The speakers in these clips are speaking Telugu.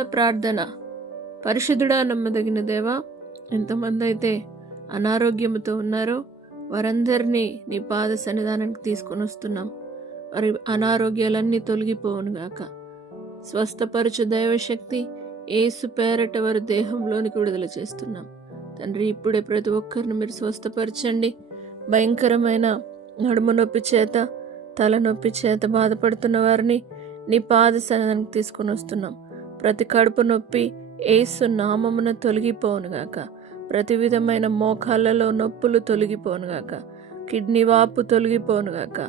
ప్రార్థన. పరిశుద్ధుడా నమ్మదగిన దేవా, ఎంతమంది అయితే అనారోగ్యముతో ఉన్నారో వారందరినీ నీ పాద సన్నిధానానికి తీసుకొని వస్తున్నాం. వారి అనారోగ్యాలన్నీ తొలగిపోవునుగాక. స్వస్థపరచు దైవశక్తి యేసు పేరట వారి దేహంలోనికి విడుదల చేస్తున్నాం. తండ్రి, ఇప్పుడే ప్రతి ఒక్కరిని మీరు స్వస్థపరచండి. భయంకరమైన నడుము నొప్పి చేత, తలనొప్పి చేత బాధపడుతున్న వారిని నీ పాద సన్నిధానానికి తీసుకొని వస్తున్నాం. ప్రతి కడుపు నొప్పి యేసు నామమున తొలగిపోవునుగాక. ప్రతి విధమైన మోకాళ్ళలో నొప్పులు తొలగిపోనుగాక. కిడ్నీ వాపు తొలగిపోనుగాక.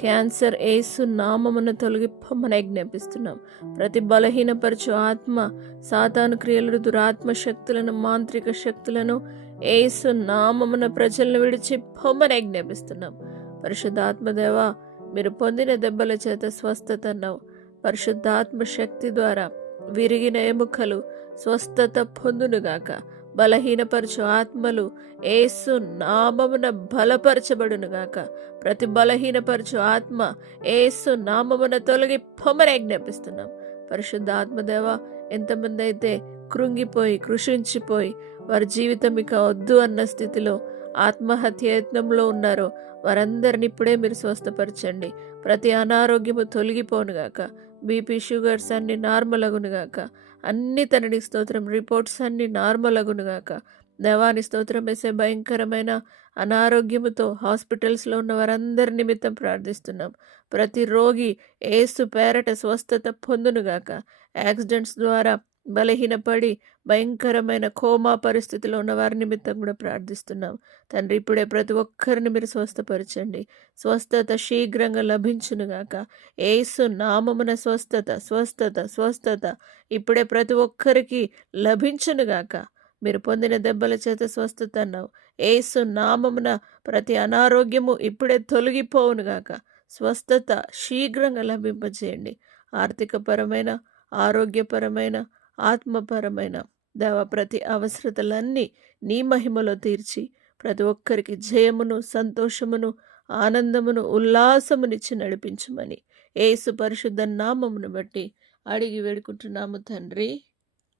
క్యాన్సర్ యేసు నామమున తొలగిపోమని ఆజ్ఞాపిస్తున్నాం. ప్రతి బలహీనపరచు ఆత్మ, సాతాను క్రియలు, దురాత్మ శక్తులను, మాంత్రిక శక్తులను యేసు నామమున ప్రజలను విడిచి పొమ్మని ఆజ్ఞాపిస్తున్నాం. పరిశుద్ధాత్మదేవ, మీరు పొందిన దెబ్బల చేత స్వస్థత అన్నావు. పరిశుద్ధాత్మ శక్తి ద్వారా విరిగిన ఎముకలు స్వస్థత పొందునుగాక. బలహీనపరచు ఆత్మలు యేసు నామమున బలపరచబడునుగాక. ప్రతి బలహీనపరచు ఆత్మ యేసు నామమున తొలగి పొమ్మని ఆజ్ఞాపిస్తున్నాం. పరిశుద్ధాత్మదేవ, ఎంతమంది అయితే కృంగిపోయి కృషించిపోయి వారి జీవితం ఇక వద్దు అన్న స్థితిలో ఆత్మహత్య యత్నంలో ఉన్నారో వారందరిని ఇప్పుడే మీరు స్వస్థపరచండి. ప్రతి అనారోగ్యము తొలగిపోనుగాక. బీపీ, షుగర్స్ అన్ని నార్మల్ అగునుగాక. అన్ని తండ్రి స్తోత్రం, రిపోర్ట్స్ అన్ని నార్మల్ అగునుగాక. దేవాని స్తోత్రం వేసే భయంకరమైన అనారోగ్యముతో హాస్పిటల్స్లో ఉన్న వారందరి నిమిత్తం ప్రార్థిస్తున్నాం. ప్రతి రోగి యేసు పేరట స్వస్థత పొందునుగాక. యాక్సిడెంట్స్ ద్వారా బలహీనపడి భయంకరమైన కోమా పరిస్థితిలో ఉన్న వారి నిమిత్తం కూడా ప్రార్థిస్తున్నాం. తండ్రి, ఇప్పుడే ప్రతి ఒక్కరిని మీరు స్వస్థపరచండి. స్వస్థత శీఘ్రంగా లభించునుగాక. యేసు నామమున స్వస్థత స్వస్థత స్వస్థత ఇప్పుడే ప్రతి ఒక్కరికి లభించునుగాక. మీరు పొందిన దెబ్బల చేత స్వస్థత అన్నావు. యేసు నామమున ప్రతి అనారోగ్యము ఇప్పుడే తొలగిపోవునుగాక. స్వస్థత శీఘ్రంగా లభింపజేయండి. ఆర్థికపరమైన, ఆరోగ్యపరమైన, ఆత్మపరమైన దేవ ప్రతి అవసరతలన్నీ నీ మహిమలో తీర్చి ప్రతి ఒక్కరికి జయమును, సంతోషమును, ఆనందమును, ఉల్లాసమునిచ్చి నడిపించమని యేసు పరిశుద్ధ నామమును బట్టి అడిగి వేడుకుంటున్నాము తండ్రి.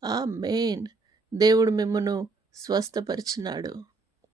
ఆమేన్. దేవుడు మిమ్మును స్వస్థపరిచినాడు.